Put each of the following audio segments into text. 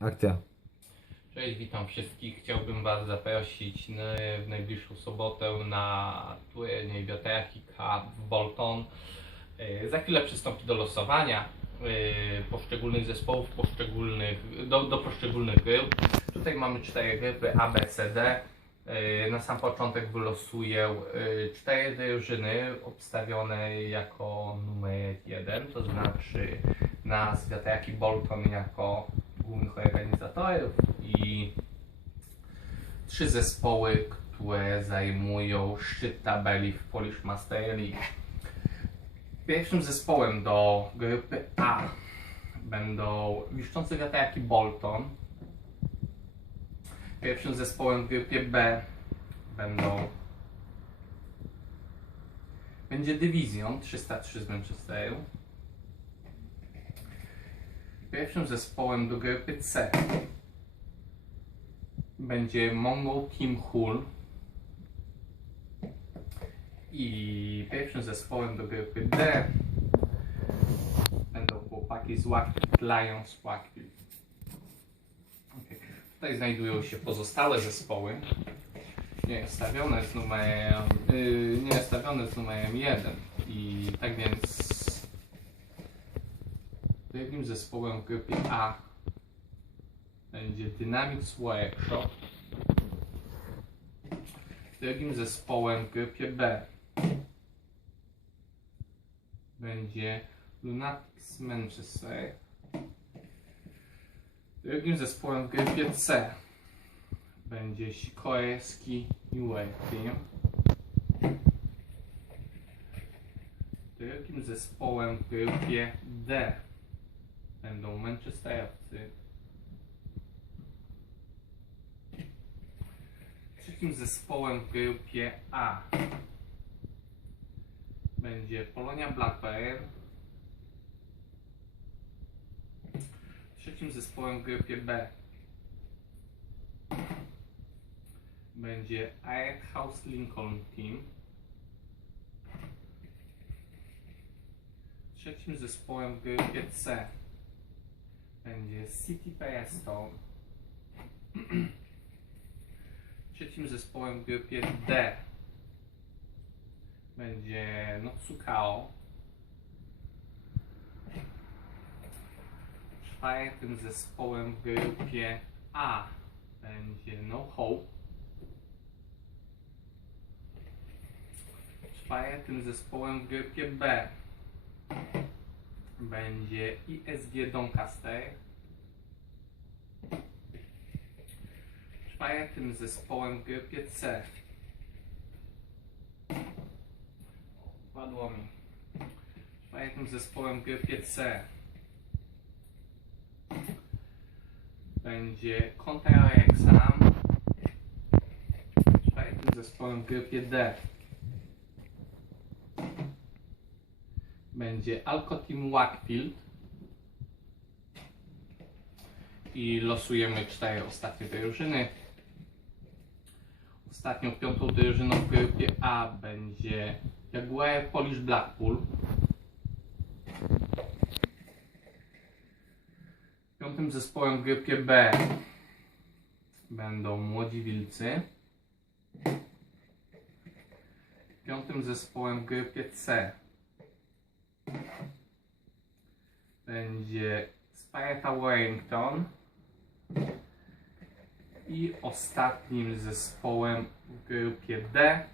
Akcja. Cześć, witam wszystkich. Chciałbym Was zaprosić na, w najbliższą sobotę na turniej Wiatraki Cup w Bolton. E, Za chwilę przystąpi do losowania e, poszczególnych zespołów, poszczególnych, do, do poszczególnych grup. Tutaj mamy cztery grupy A, B, C, D. E, Na sam początek wylosuję cztery drużyny obstawione jako numer jeden, to znaczy nas Wiatraki Bolton jako głównych organizatorów i trzy zespoły, które zajmują szczyt tabeli w Polish Master League. Pierwszym zespołem do grupy A będą Wiszczący Wiatraki Bolton. Pierwszym zespołem w grupie B będą będzie Division 303 z Manchesteru. Pierwszym zespołem do grupy C będzie Mongol Team Hull i pierwszym zespołem do grupy D będą chłopaki z Wackfield, Lions Wackfield. Okay. Tutaj znajdują się pozostałe zespoły niestawione z numerem yy, niestawione z numerem 1 i tak więc Drugim zespołem w grupie A będzie Dynamics Workshop. Drugim zespołem w grupie B będzie Lunatics Manchester. Drugim zespołem w grupie C będzie Sikoreski New Team. Drugim zespołem w grupie D będą Manchesterowcy. Trzecim zespołem w grupie A będzie Polonia Blackburn. Trzecim zespołem w grupie B będzie House Lincoln Team. Trzecim zespołem w grupie C będzie City Firestone. Trzecim zespołem w grupie D będzie Notsukao. Czwartym zespołem w grupie A będzie No Hope. Czwartym zespołem w grupie B będzie ISG Doncaster. Czwartym zespołem w grupie C. Padło mi. Czwartym zespołem w grupie C będzie Contra Exam. Czwartym zespołem w grupie D będzie Alco Team Wackfield i losujemy cztery ostatnie drużyny. Ostatnią piątą drużyną w grupie A będzie Jaguar Polish Blackpool. Piątym zespołem w grupie B będą Młodzi Wilcy. Piątym zespołem w grupie C będzie Sparta Warrington i ostatnim zespołem w grupie D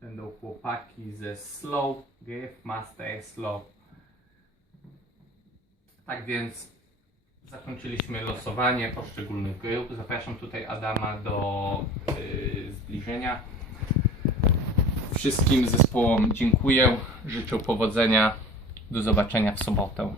będą chłopaki ze Slow, Griff Master Slow. Tak więc zakończyliśmy losowanie poszczególnych grup. Zapraszam tutaj Adama do yy, zbliżenia. Wszystkim zespołom dziękuję. Życzę powodzenia. Do zobaczenia w sobotę.